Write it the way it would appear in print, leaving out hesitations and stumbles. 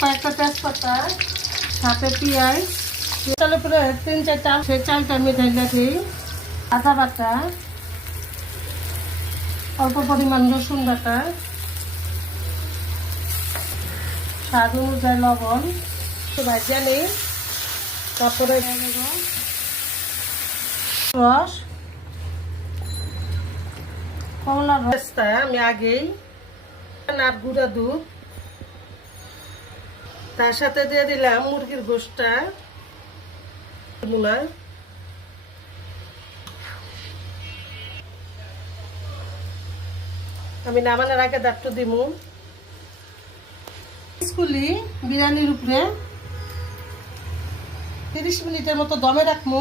কয়েকটা তেজপাতা, সাথে পেঁয়াজ, চালের উপরে 3-4 চাল, সেই চালটা আমি ঢেলে দিই। আদা বাটা, অল্প পরিমাণ রসুন বাটা, স্বাদ অনুযায়ী লবণ, ভাজিয়ে নিই। তারপরে রস, কমলার রসটা আমি আগেই আর গুঁড়া দুধ, তার সাথে দিয়ে দিলাম মুরগির গোশটা, আমি নামানোর আগে দাঁতটা দিব। স্কুলি বিরিয়ানির উপরে 30 মিনিটের মতো দমে রাখবো।